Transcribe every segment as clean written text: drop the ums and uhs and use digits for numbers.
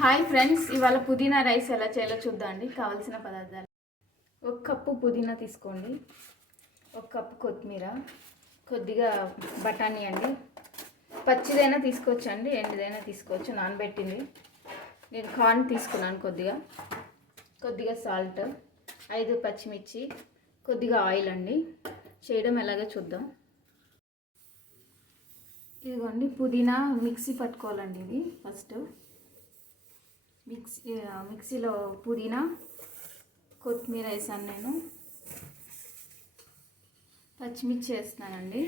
Hi friends, ఇవాళ పుదీనా rice ఎలా చేయాలో చూద్దామండి. కావాల్సిన పదార్థాలు: 1 కప్పు పుదీనా తీసుకోండి, 1 కప్పు కొత్తిమీర, కొద్దిగా బఠానీ అండి. పచ్చిదైనా తీసుకోవచ్చండి, ఎండిదైనా తీసుకోవచ్చు, నానబెట్టింది. నేను కార్న్ తీసుకున్నాను. కొద్దిగా సాల్ట్, 5 పచ్చిమిర్చి, కొద్దిగా ఆయిల్ అండి. చేయడం ఎలాగో చూద్దాం. ఇదిగోండి, పుదీనా మిక్సీ పట్టుకోవాలండి. ఇది ఫస్ట్ మిక్సీలో పుదీనా, కొత్తిమీర వేసాను. నేను పచ్చిమిర్చి వేస్తున్నానండి,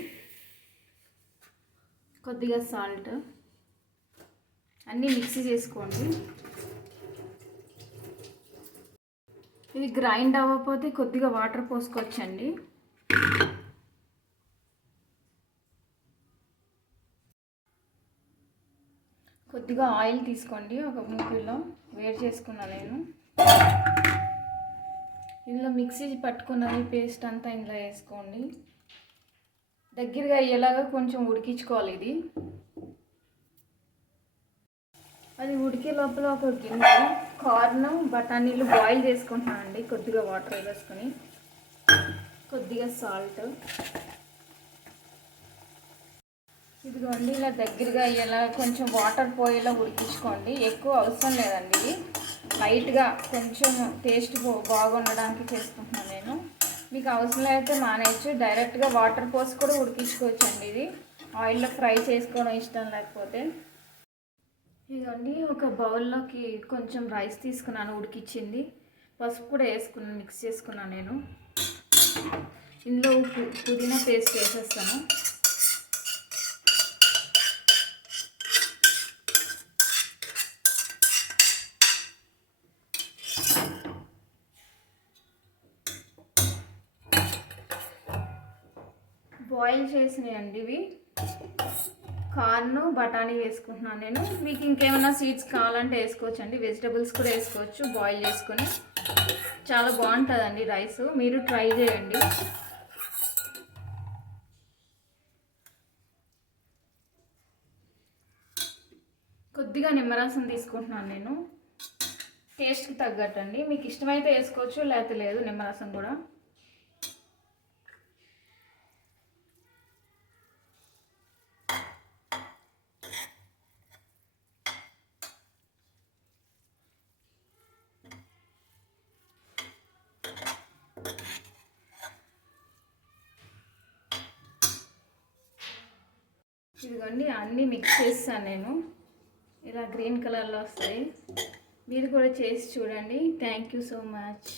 కొద్దిగా సాల్ట్, అన్నీ మిక్సీ చేసుకోండి. ఇది గ్రైండ్ అవ్వకపోతే కొద్దిగా వాటర్ పోసుకోవచ్చండి. కొద్దిగా ఆయిల్ తీసుకోండి, ఒక మూకులో వేడి చేసుకున్నా నేను. ఇందులో మిక్సీ పట్టుకున్నది పేస్ట్ అంతా ఇందులో వేసుకోండి. దగ్గరగా అయ్యేలాగా కొంచెం ఉడికించుకోవాలి. ఇది అది ఉడికే లోపల ఒక గిన్నె కార్న్, బఠానీలు బాయిల్ చేసుకుంటున్నానండి. కొద్దిగా వాటర్ వేసుకొని, కొద్దిగా సాల్ట్. ఇదిగోండి, ఇలా దగ్గరగా అయ్యేలా కొంచెం వాటర్ పోయేలా ఉడికించుకోండి. ఎక్కువ అవసరం లేదండి. ఇది లైట్గా కొంచెం టేస్ట్ బాగుండడానికి చేసుకుంటున్నాను నేను. మీకు అవసరం లేకపోతే మానేయచ్చు, డైరెక్ట్గా వాటర్ పోసి కూడా ఉడికించుకోవచ్చండి. ఇది ఆయిల్లో ఫ్రై చేసుకోవడం ఇష్టం లేకపోతే. ఇదిగోండి, ఒక బౌల్లోకి కొంచెం రైస్ తీసుకున్నాను, ఉడికించింది. పసుపు కూడా వేసుకున్నాను, మిక్స్ చేసుకున్నాను నేను. ఇందులో పుదీనా పేస్ట్ వేసేస్తాను. బాయిల్ చేసినాయండి ఇవి. కార్న్, బఠానీ వేసుకుంటున్నాను నేను. మీకు ఇంకేమైనా సీడ్స్ కావాలంటే వేసుకోవచ్చండి, వెజిటబుల్స్ కూడా వేసుకోవచ్చు. బాయిల్ చేసుకొని చాలా బాగుంటుందండి రైస్, మీరు ట్రై చేయండి. కొద్దిగా నిమ్మరసం తీసుకుంటున్నాను నేను, టేస్ట్కి తగ్గట్టండి. మీకు ఇష్టమైతే వేసుకోవచ్చు, లేకపోతే లేదు. నిమ్మరసం కూడా ఇదిగోండి, అన్నీ మిక్స్ చేస్తాను నేను. ఇలా గ్రీన్ కలర్లో వస్తాయి. మీరు కూడా చేసి చూడండి. Thank you so much.